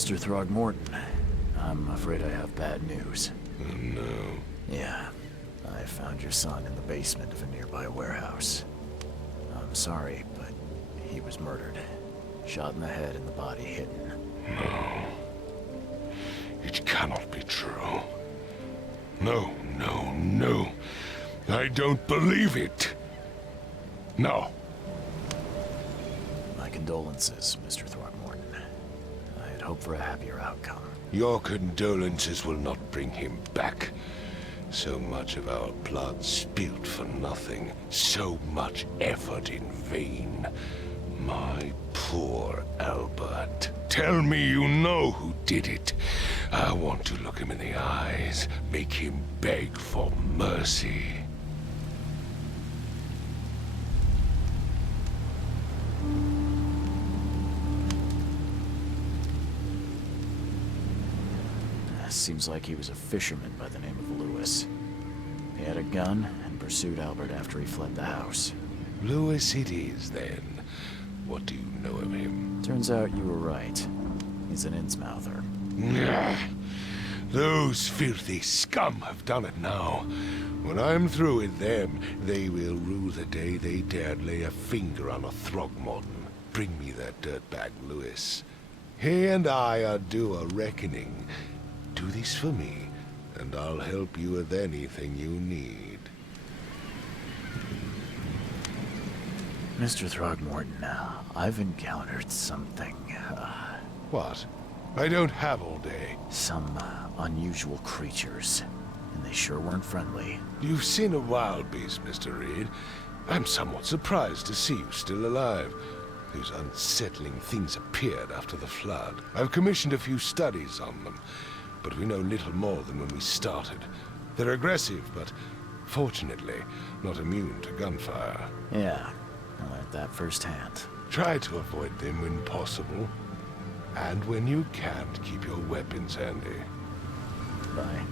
Mr. Throgmorton, I'm afraid I have bad news. Oh, no. Yeah, I found your son in the basement of a nearby warehouse. I'm sorry, but he was murdered. Shot in the head and the body hidden. No. It cannot be true. No, no, no. I don't believe it. No. My condolences, Mr. Throgmorton. I had hoped for a happier outcome. Your condolences will not bring him back. So much of our blood spilt for nothing. So much effort in vain. My poor Albert. Tell me you know who did it. I want to look him in the eyes, make him beg for mercy. Seems like he was a fisherman by the name of Lewis. He had a gun and pursued Albert after he fled the house. Lewis it is, then. What do you know of him? Turns out you were right. He's an Innsmouther. Those filthy scum have done it now. When I'm through with them, they will rue the day they dared lay a finger on a Throgmorton. Bring me that dirtbag, Lewis. He and I are due a reckoning. Do this for me, and I'll help you with anything you need. Mr. Throgmorton, I've encountered something, What? I don't have all day. some unusual creatures, and they sure weren't friendly. You've seen a wild beast, Mr. Reed. I'm somewhat surprised to see you still alive. Those unsettling things appeared after the flood. I've commissioned a few studies on them, but we know little more than when we started. They're aggressive, but fortunately not immune to gunfire. Yeah, I learned that firsthand. Try to avoid them when possible. And when you can't, keep your weapons handy. Bye.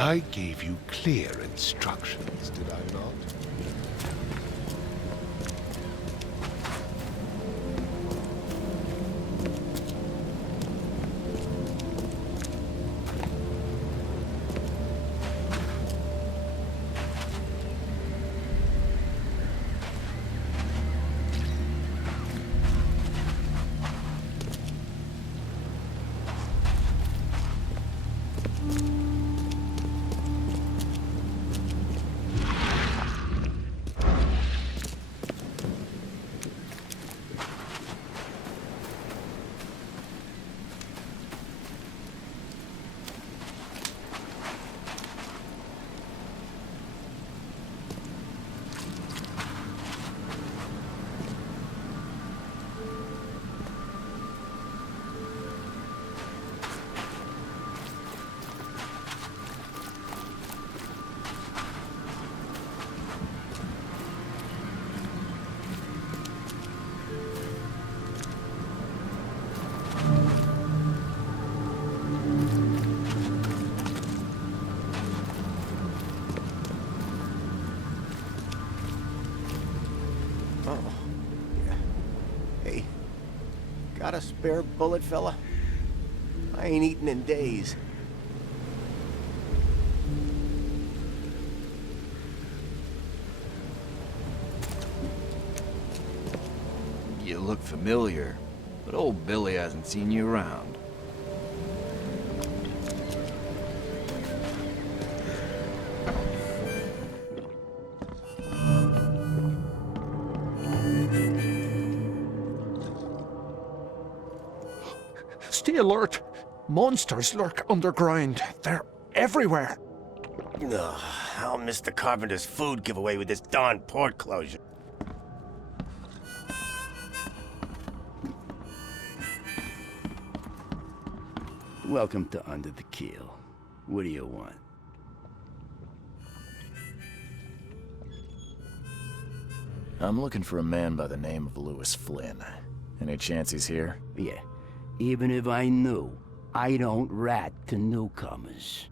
I gave you clear instructions, did I not? Got a spare bullet, fella? I ain't eaten in days. You look familiar, but old Billy hasn't seen you around. Stay alert! Monsters lurk underground. They're everywhere. Ugh, I'll miss the carpenter's food giveaway with this darn port closure. Welcome to Under the Keel. What do you want? I'm looking for a man by the name of Lewis Flynn. Any chance he's here? Yeah, even if I knew, I don't rat to newcomers.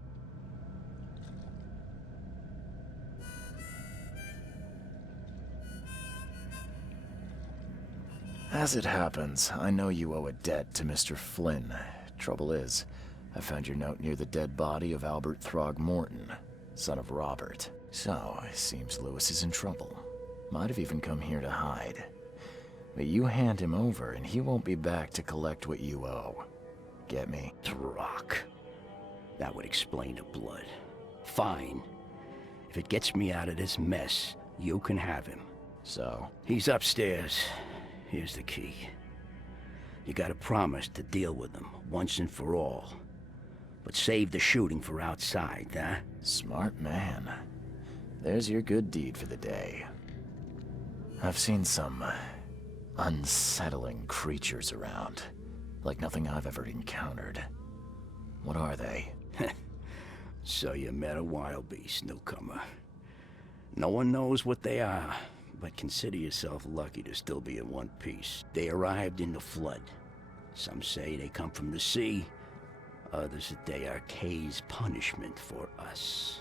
As it happens, I know you owe a debt to Mr. Flynn. Trouble is, I found your note near the dead body of Albert Throgmorton, son of Robert. So, it seems Lewis is in trouble. Might have even come here to hide. But you hand him over and he won't be back to collect what you owe. Get me? Throck. That would explain the blood. Fine. If it gets me out of this mess, you can have him. So? He's upstairs. Here's the key. You gotta promise to deal with him, once and for all. But save the shooting for outside, huh? Smart man. There's your good deed for the day. I've seen some unsettling creatures around. Like nothing I've ever encountered. What are they? So you met a wild beast, newcomer. No one knows what they are, but consider yourself lucky to still be in one piece. They arrived in the flood. Some say they come from the sea. Others that they are Kay's punishment for us.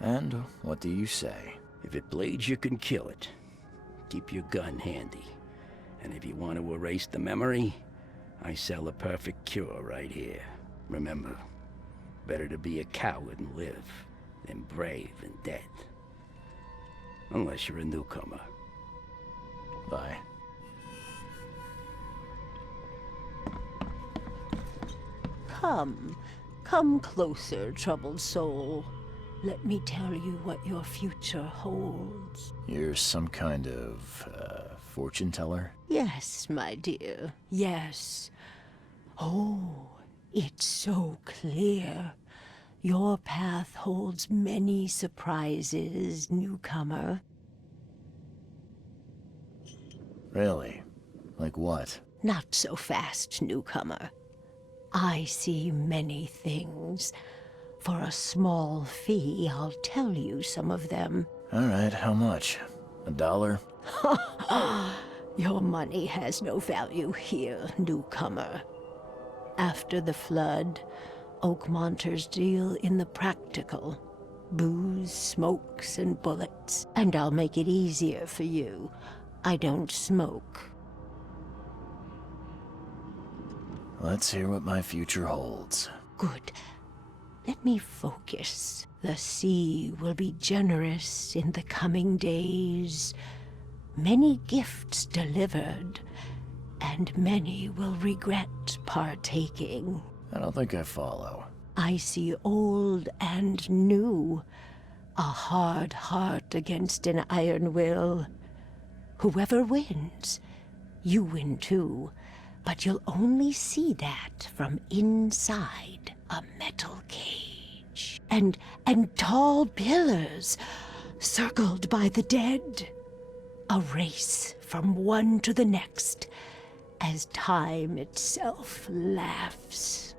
And what do you say? If it bleeds, you can kill it. Keep your gun handy. And if you want to erase the memory, I sell a perfect cure right here. Remember, better to be a coward and live than brave and dead. Unless you're a newcomer. Bye. Come closer, troubled soul. Let me tell you what your future holds. You're some kind of, fortune teller? Yes, my dear, yes. Oh, it's so clear. Your path holds many surprises, newcomer. Really? Like what? Not so fast, newcomer. I see many things. For a small fee, I'll tell you some of them. All right, how much? $1? Your money has no value here, newcomer. After the flood, Oakmonters deal in the practical. Booze, smokes, and bullets. And I'll make it easier for you. I don't smoke. Let's hear what my future holds. Good. Let me focus. The sea will be generous in the coming days. Many gifts delivered, and many will regret partaking. I don't think I follow. I see old and new. A hard heart against an iron will. Whoever wins, you win too. But you'll only see that from inside a metal cage. And tall pillars, circled by the dead. A race from one to the next, as time itself laughs.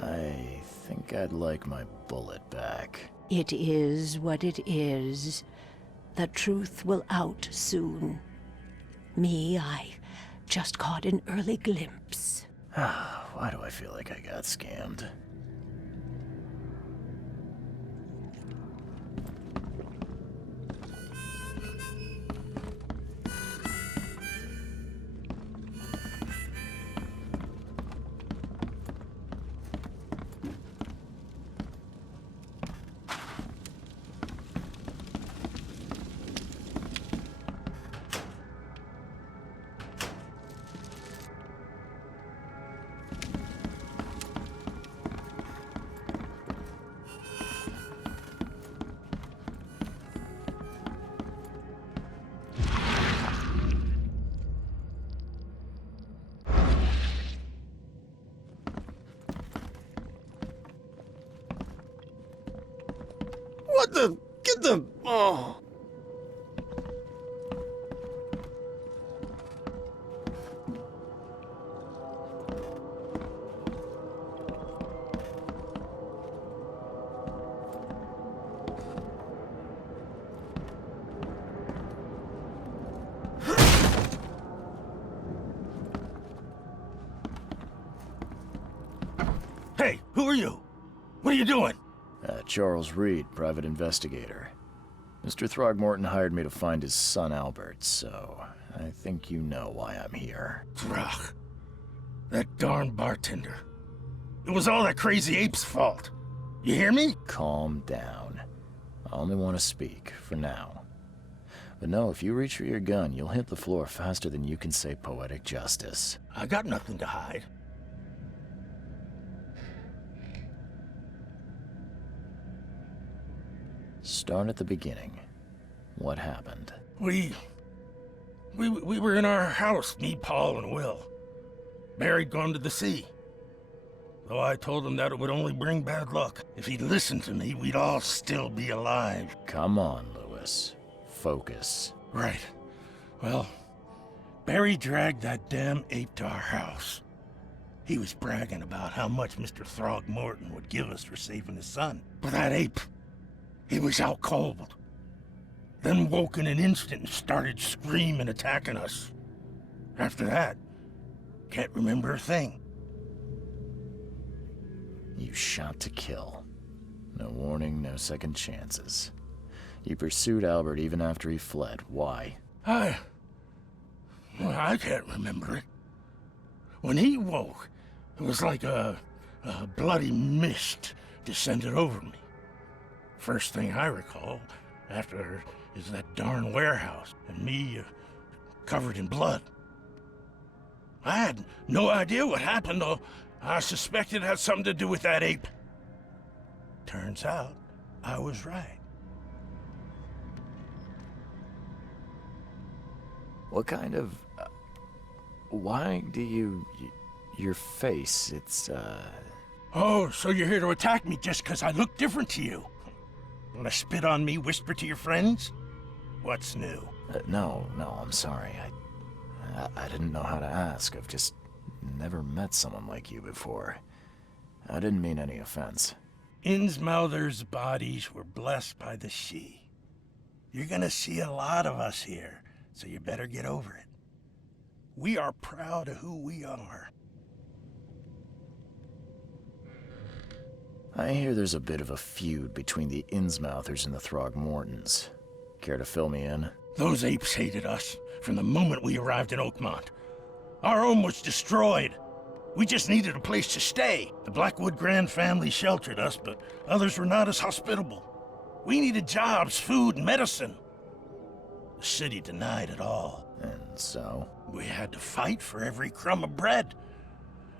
I think I'd like my bullet back. It is what it is. The truth will out soon. Me, I just caught an early glimpse. Why do I feel like I got scammed? What the? Get the... Oh. Hey, who are you? What are you doing? Charles Reed, private investigator. Mr. Throgmorton hired me to find his son Albert, so I think you know why I'm here. Throg. That darn bartender. It was all that crazy ape's fault. You hear me? Calm down. I only want to speak, for now. But no, if you reach for your gun, you'll hit the floor faster than you can say poetic justice. I got nothing to hide. Start at the beginning. What happened? We were in our house, me, Paul, and Will. Barry'd gone to the sea. Though I told him that it would only bring bad luck. If he'd listened to me, we'd all still be alive. Come on, Lewis. Focus. Right. Well, Barry dragged that damn ape to our house. He was bragging about how much Mr. Throgmorton would give us for saving his son. But that ape, he was out cold. Then woke in an instant and started screaming, attacking us. After that, can't remember a thing. You shot to kill. No warning, no second chances. You pursued Albert even after he fled. Why? I can't remember it. When he woke, it was like a bloody mist descended over me. First thing I recall after is that darn warehouse and me covered in blood. I had no idea what happened, though. I suspected it had something to do with that ape. Turns out, I was right. What kind of... why do you... your face, it's, Oh, so you're here to attack me just because I look different to you? Wanna spit on me, whisper to your friends? What's new? no, I'm sorry. I didn't know how to ask. I've just never met someone like you before. I didn't mean any offense. Innsmouther's bodies were blessed by the sea. You're gonna see a lot of us here, so you better get over it. We are proud of who we are. I hear there's a bit of a feud between the Innsmouthers and the Throgmortons. Care to fill me in? Those apes hated us from the moment we arrived in Oakmont. Our home was destroyed. We just needed a place to stay. The Blackwood Grand family sheltered us, but others were not as hospitable. We needed jobs, food, and medicine. The city denied it all. And so? We had to fight for every crumb of bread.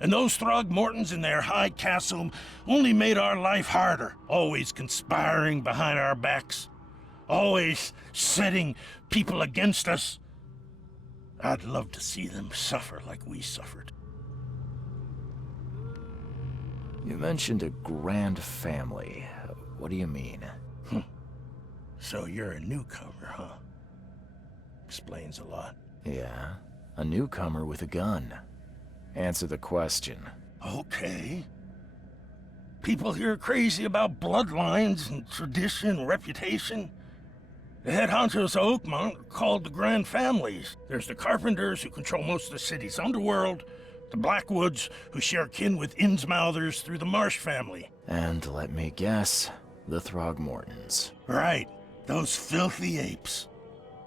And those Throgmortons in their high castle only made our life harder, always conspiring behind our backs, always setting people against us. I'd love to see them suffer like we suffered. You mentioned a grand family. What do you mean? So you're a newcomer, huh? Explains a lot. Yeah, a newcomer with a gun. Answer the question. Okay. People here are crazy about bloodlines and tradition and reputation. The head honchos of Oakmont are called the Grand Families. There's the Carpenters, who control most of the city's underworld, the Blackwoods, who share kin with Innsmouthers through the Marsh family. And let me guess, the Throgmortons. Right, those filthy apes.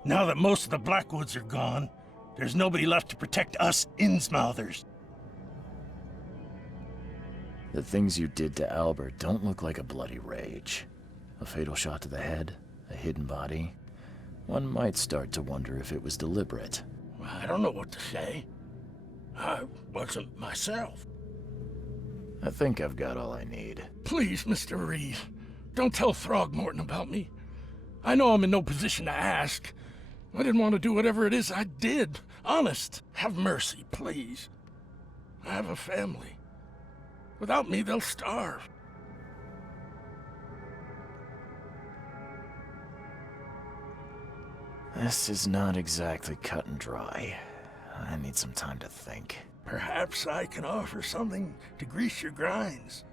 Now that most of the Blackwoods are gone, there's nobody left to protect us Innsmouthers. The things you did to Albert don't look like a bloody rage. A fatal shot to the head, a hidden body. One might start to wonder if it was deliberate. I don't know what to say. I wasn't myself. I think I've got all I need. Please, Mr. Reed, don't tell Throgmorton about me. I know I'm in no position to ask. I didn't want to do whatever it is I did. Honest, have mercy, please. I have a family. Without me, they'll starve. This is not exactly cut and dry. I need some time to think. Perhaps I can offer something to grease your grinds.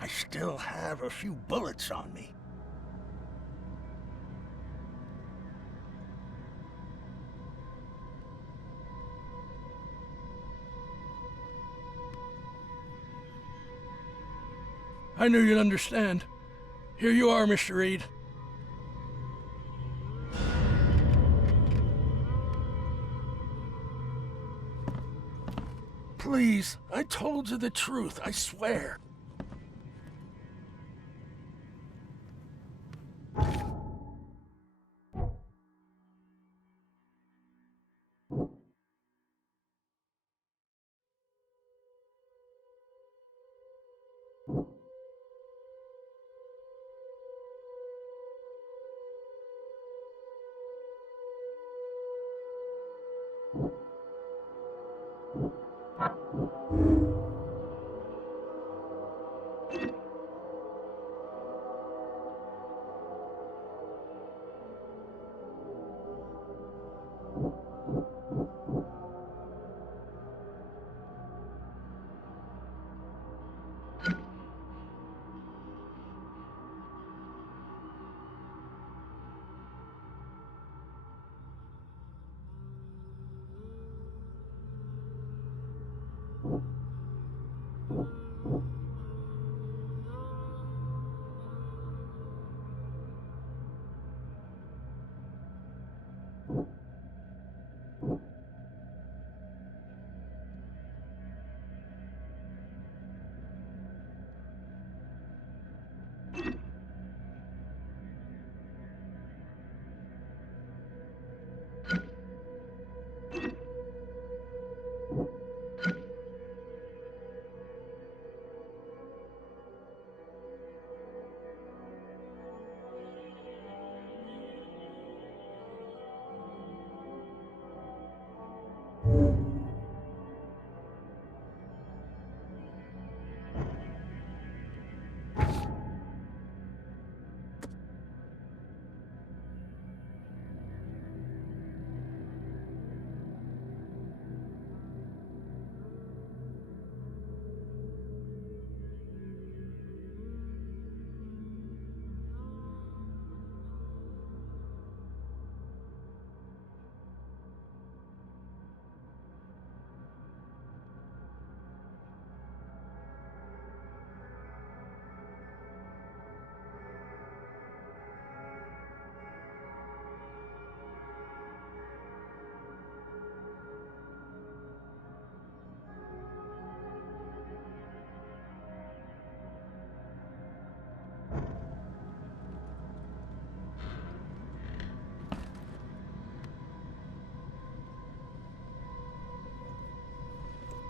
I still have a few bullets on me. I knew you'd understand. Here you are, Mr. Reed. Please, I told you the truth, I swear.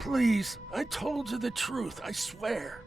Please, I told you the truth, I swear.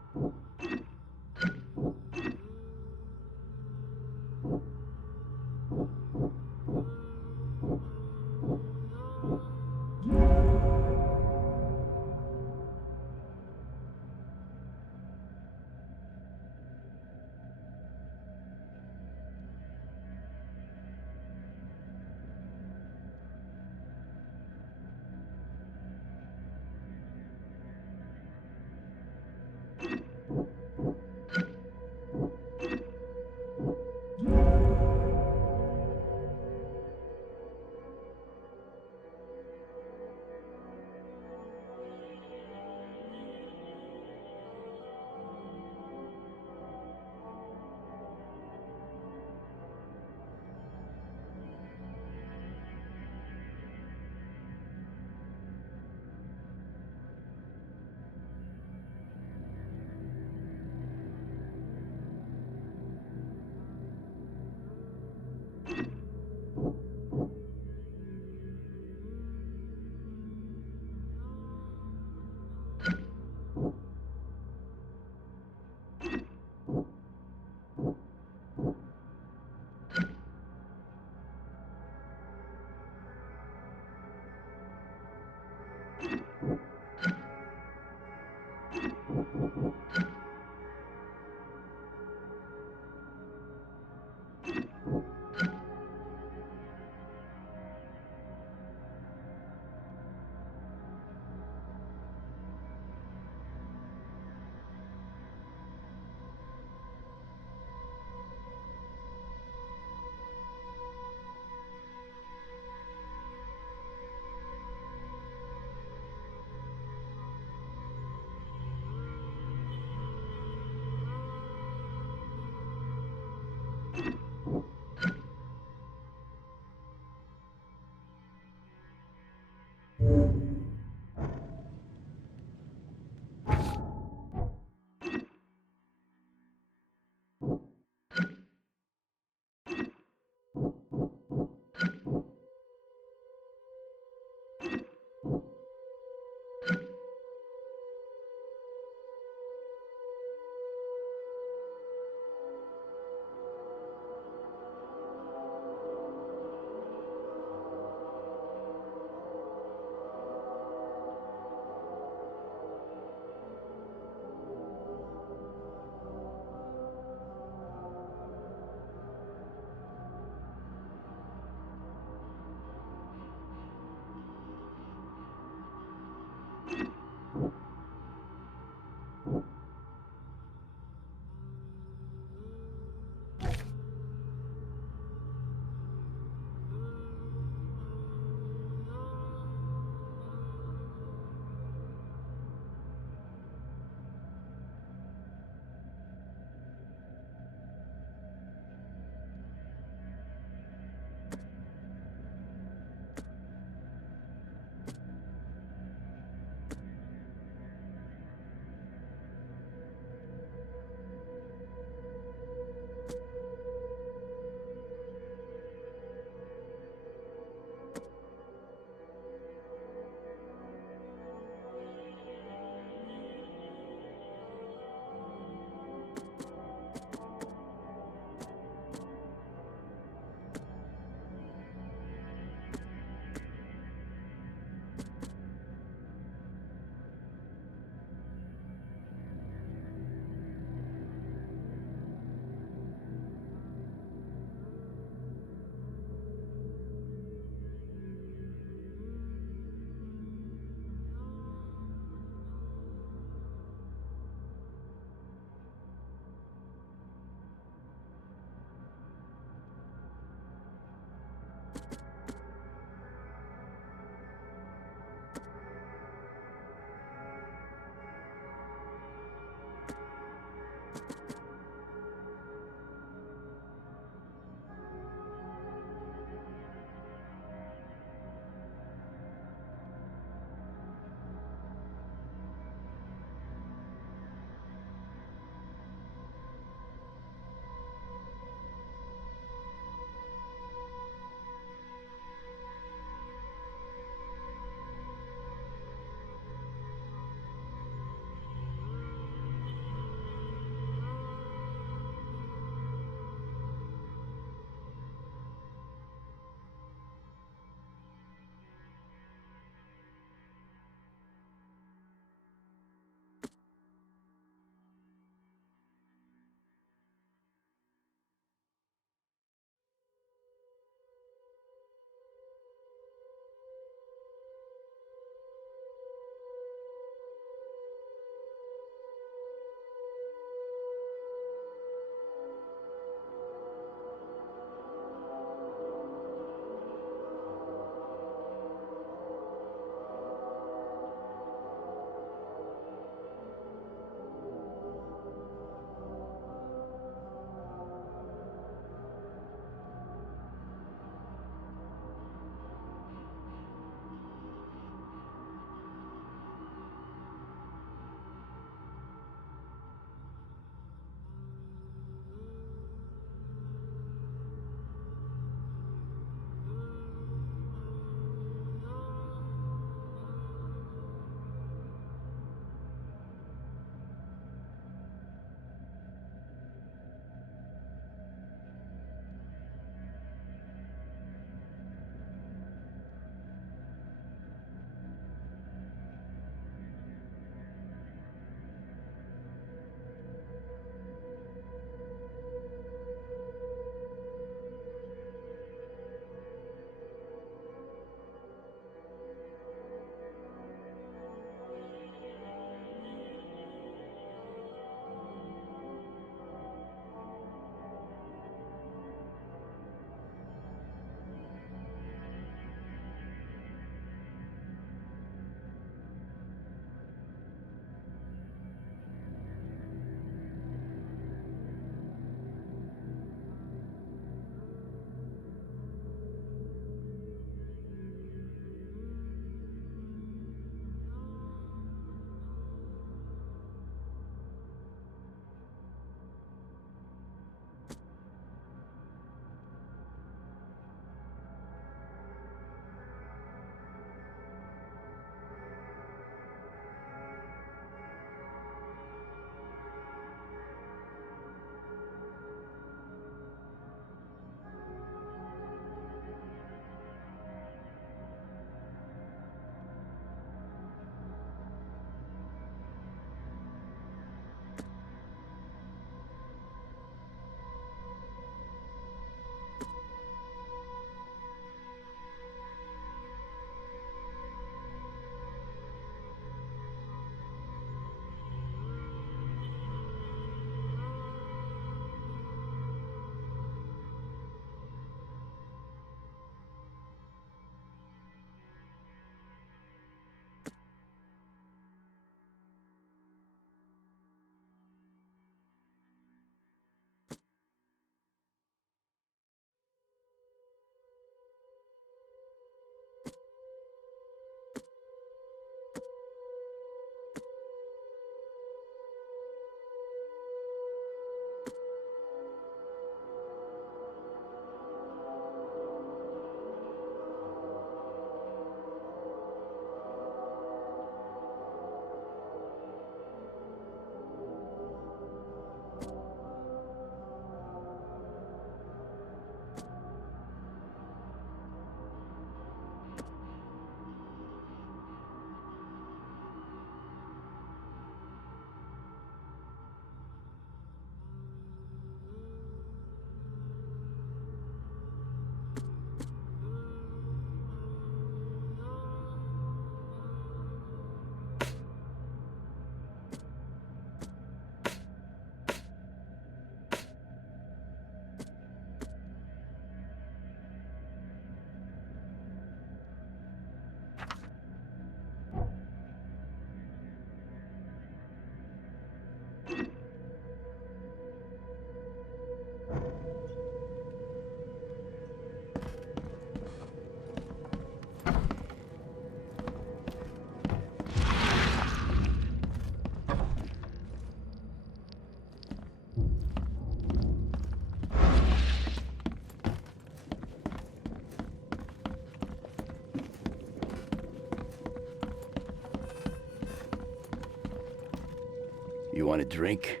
want a drink?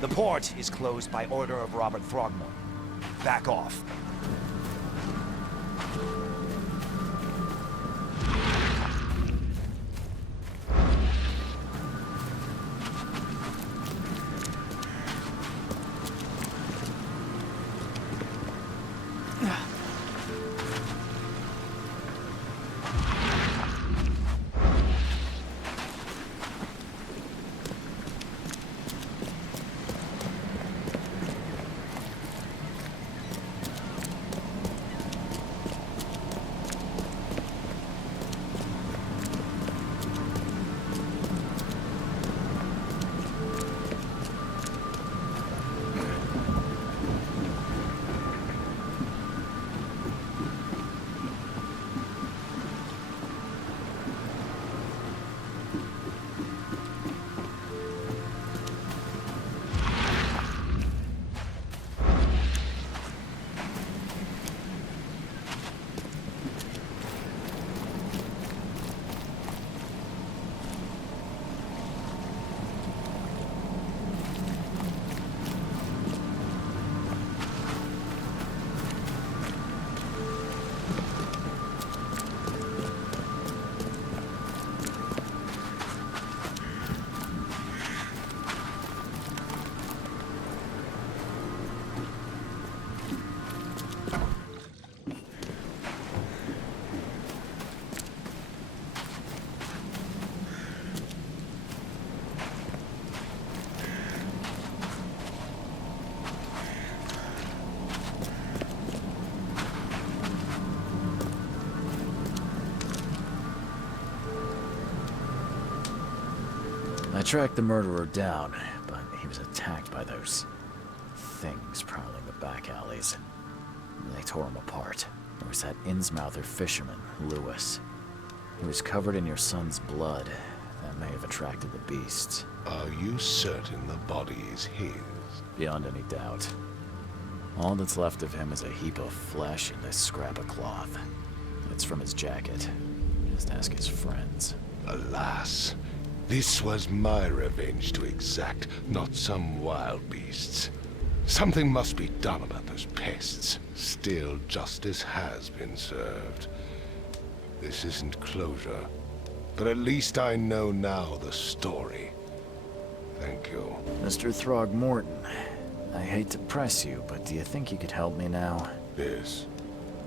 The port is closed by order of Robert Throgmorton. Back off. I tracked the murderer down, but he was attacked by those things prowling the back alleys. They tore him apart. There was that Innsmouther fisherman, Lewis. He was covered in your son's blood. That may have attracted the beasts. Are you certain the body is his? Beyond any doubt. All that's left of him is a heap of flesh and this scrap of cloth. It's from his jacket. Just ask his friends. Alas, this was my revenge to exact, not some wild beast's. Something must be done about those pests. Still, justice has been served. This isn't closure, but at least I know now the story. Thank you. Mr. Throgmorton, I hate to press you, but do you think you could help me now? Yes,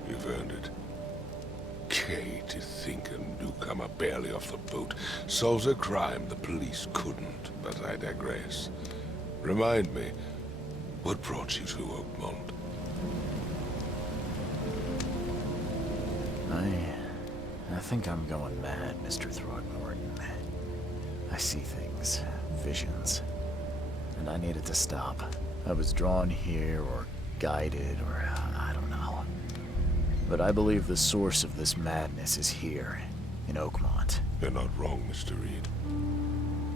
you've earned it. Okay, to think a newcomer barely off the boat solves a crime the police couldn't, but I digress. Remind me, what brought you to Oakmont? I think I'm going mad, Mr. Throgmorton. I see things, visions, and I needed to stop. I was drawn here, or guided, or I don't know. But I believe the source of this madness is here, in Oakmont. You're not wrong, Mr. Reed.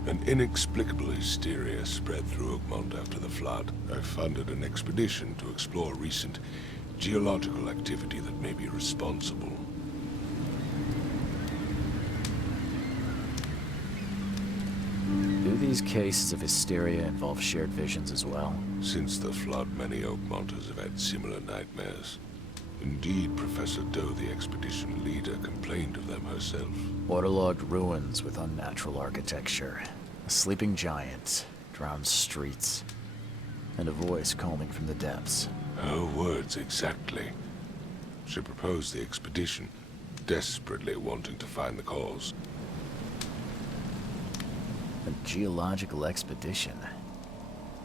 An inexplicable hysteria spread through Oakmont after the flood. I funded an expedition to explore recent geological activity that may be responsible. Do these cases of hysteria involve shared visions as well? Since the flood, many Oakmonters have had similar nightmares. Indeed, Professor Doe, the expedition leader, complained of them herself. Waterlogged ruins with unnatural architecture. A sleeping giant, drowned streets, and a voice calling from the depths. Her words exactly. She proposed the expedition, desperately wanting to find the cause. A geological expedition?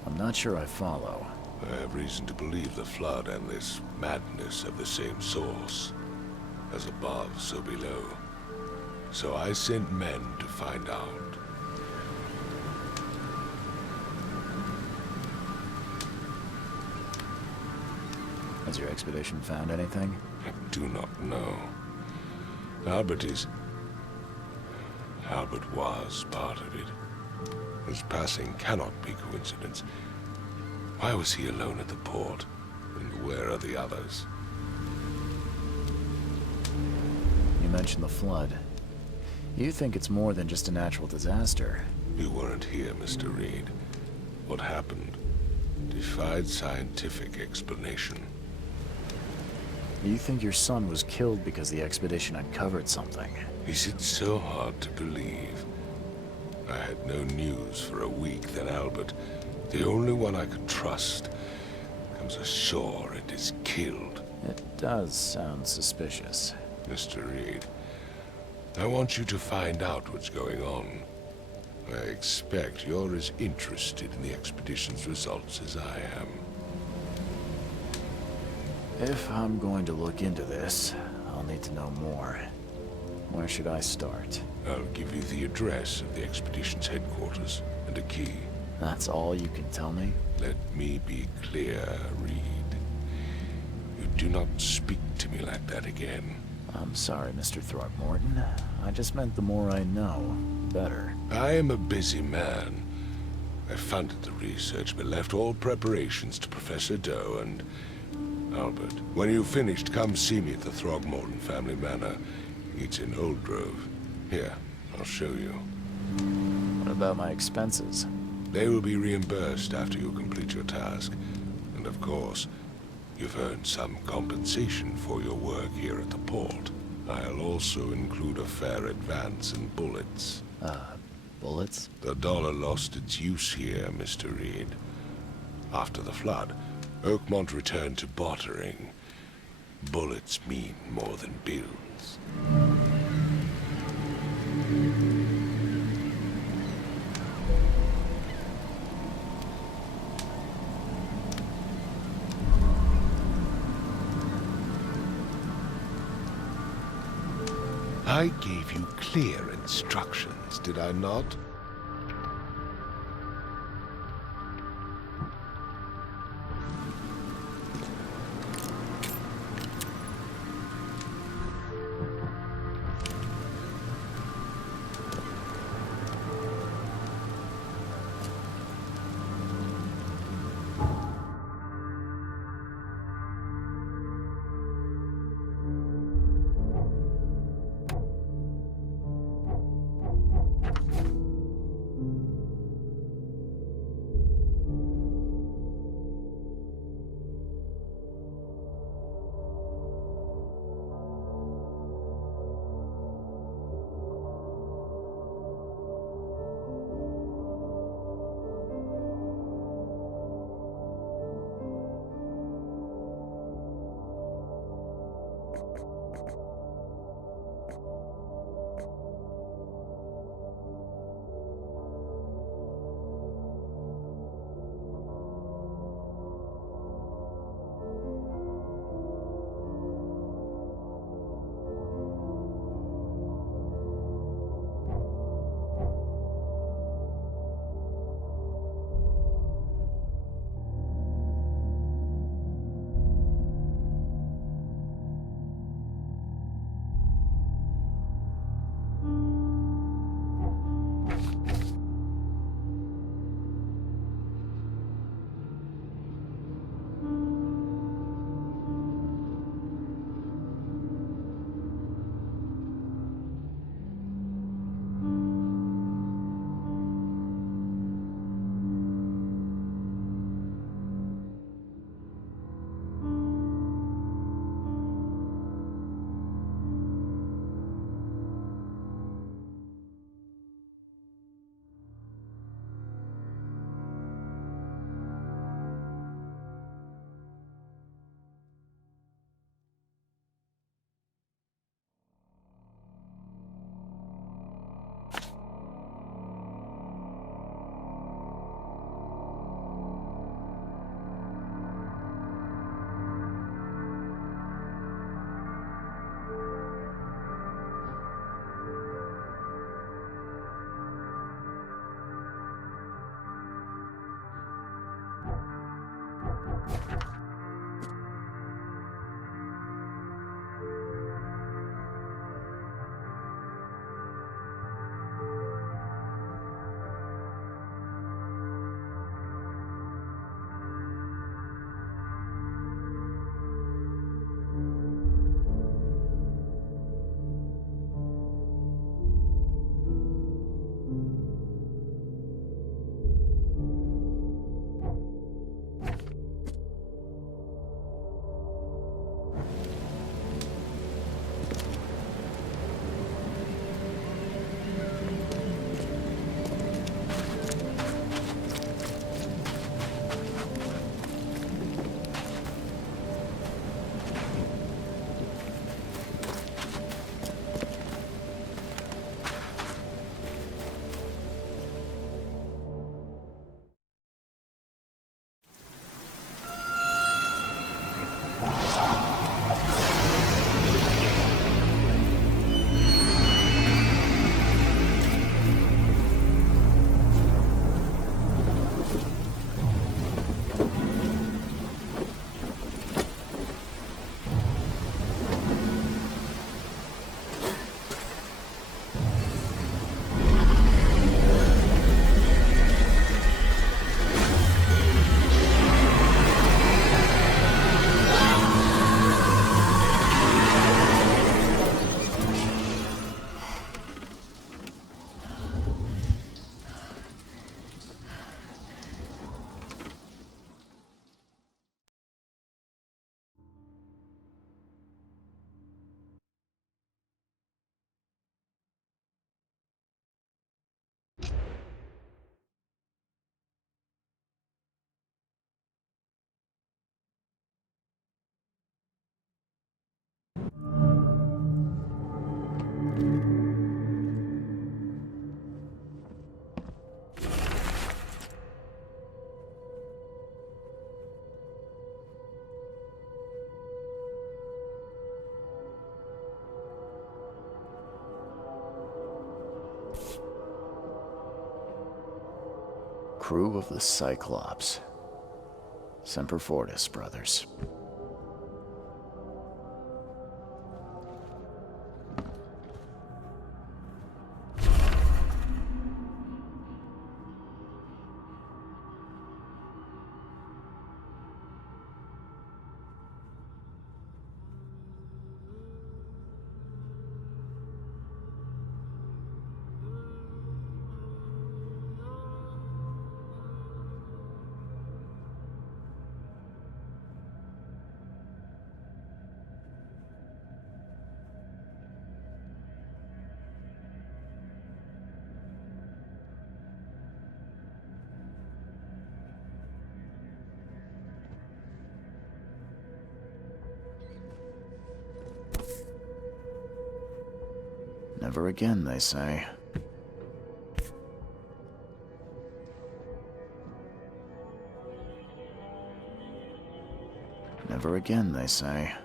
I'm not sure I follow. I have reason to believe the flood and this madness have the same source. As above, so below. So I sent men to find out. Has your expedition found anything? I do not know. Albert was part of it. His passing cannot be coincidence. Why was he alone at the port? And where are the others? You mentioned the flood. You think it's more than just a natural disaster. You weren't here, Mr. Reed. What happened defied scientific explanation. You think your son was killed because the expedition uncovered something? Is it so hard to believe? I had no news for a week, then Albert, the only one I could trust, comes ashore and is killed. It does sound suspicious. Mr. Reed, I want you to find out what's going on. I expect you're as interested in the expedition's results as I am. If I'm going to look into this, I'll need to know more. Where should I start? I'll give you the address of the expedition's headquarters and a key. That's all you can tell me? Let me be clear, Reed. You do not speak to me like that again. I'm sorry, Mr. Throckmorton. I just meant the more I know, better. I am a busy man. I funded the research, but left all preparations to Professor Doe and... Albert, when you've finished, come see me at the Throgmorton family manor. It's in Old Grove. Here, I'll show you. What about my expenses? They will be reimbursed after you complete your task. And of course, you've earned some compensation for your work here at the port. I'll also include a fair advance in bullets. Bullets? The dollar lost its use here, Mr. Reed. After the flood, Oakmont returned to bartering. Bullets mean more than bills. I gave you clear instructions, did I not? Crew of the Cyclops. Semper Fortis, brothers. Never again, they say. Never again, they say.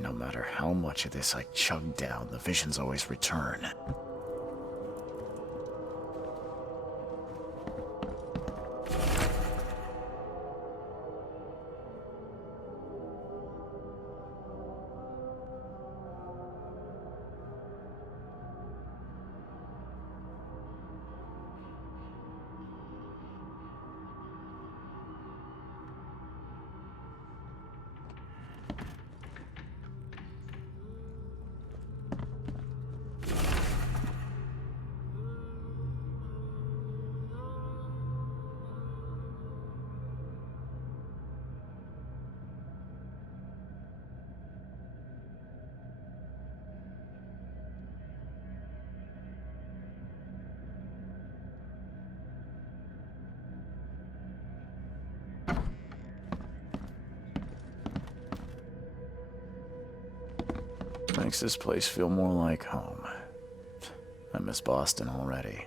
No matter how much of this I chug down, the visions always return. Makes this place feel more like home. I miss Boston already.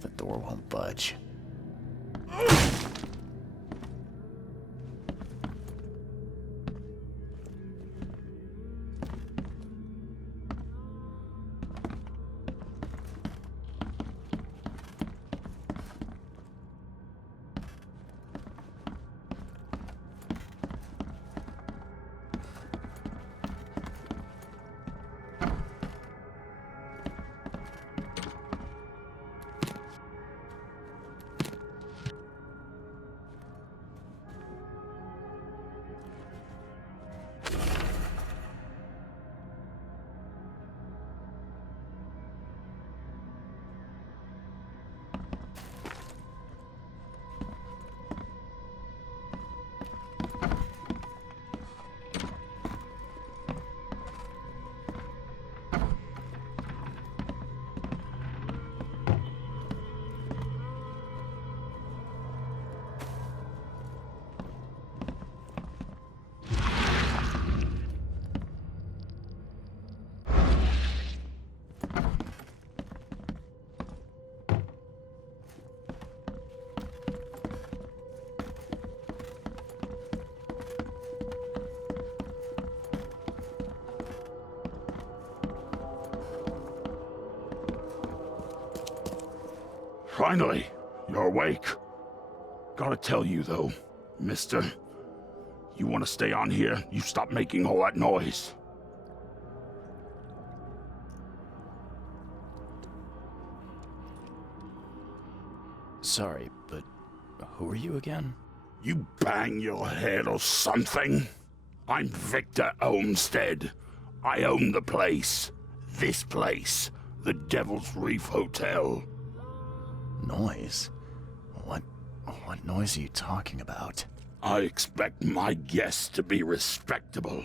The door won't budge. Finally, you're awake. Gotta tell you though, mister, you wanna stay on here, you stop making all that noise. Sorry, but who are you again? You bang your head or something? I'm Victor Olmsted. I own the place. This place. The Devil's Reef Hotel. Noise? What noise are you talking about? I expect my guests to be respectable.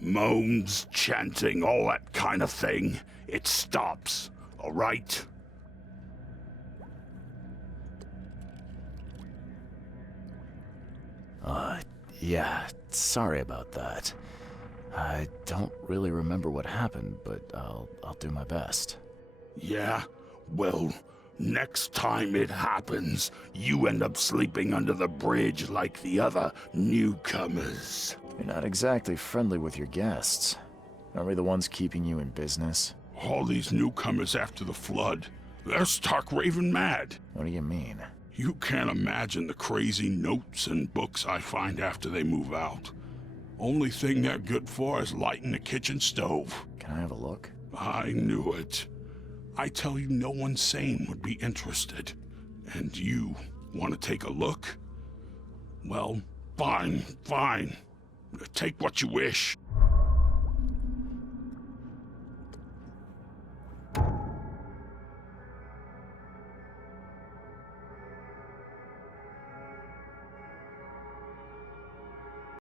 Moans, chanting, all that kind of thing. It stops, all right? Yeah, sorry about that. I don't really remember what happened, but I'll do my best. Yeah? Well, next time it happens, you end up sleeping under the bridge like the other newcomers. You're not exactly friendly with your guests. Aren't we the ones keeping you in business? All these newcomers after the flood, they're stark raving mad. What do you mean? You can't imagine the crazy notes and books I find after they move out. Only thing they're good for is lighting the kitchen stove. Can I have a look? I knew it. I tell you, no one sane would be interested. And you want to take a look? Well, fine. Take what you wish.